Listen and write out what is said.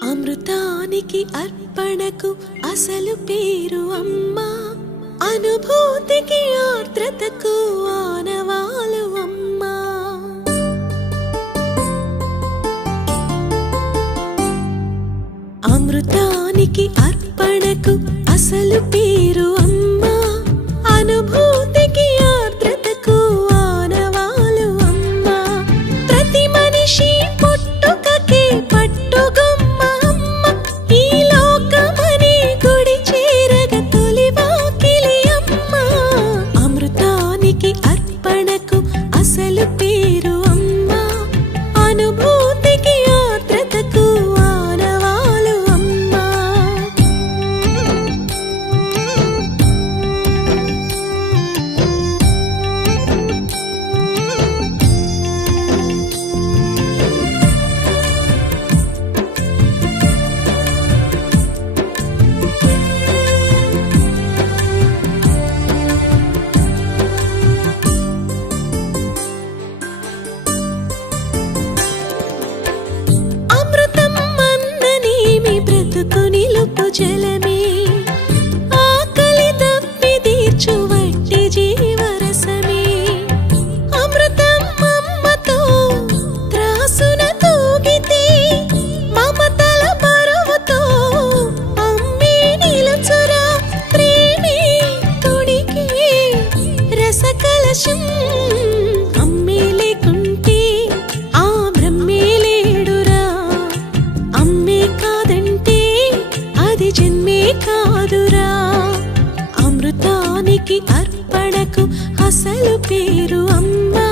అమృతానికి అర్పణకు అసలు పేరు అమ్మా, అనుభూతికి ఆర్ద్రతకు ఆనవాలు అమ్మా. అమృతానికి అర్పణకు అసలు పేరు అమ్మా, అనుభూతికి ఆర్ద్రతకు ఆనవాలు అమ్మా. ప్రతి మనిషి పుట్టుకకే పట్టుగొమ్మ అమ్మ, ఈ లోకమనే గుడి చేరగ తొలి వాకిలి అమ్మ. అమృతానికి అర్పణకు అసలు పేరు అమ్మా, అనుభూతికి ఆర్ద్రతకు ఆనవాలు అమ్మా. అమృతం అన్ననేమి బ్రతుకు నిలుపు జలమే, ఆకలి దప్పి తీర్చు వట్టి జీవరసమే. అమృతం అమ్మతో త్రాసున తూగితే, మమతల బరువుతో అమ్మే నిలుచురా. ప్రేమే తొడిగే రసకలశం, అమ్మే లేకుంటే ఆ బ్రహ్మే లేడురా. అమ్మే కాదంటే అది జన్మే కాదురా. అమృతానికి అర్పణకు అసలు పేరు అమ్మా,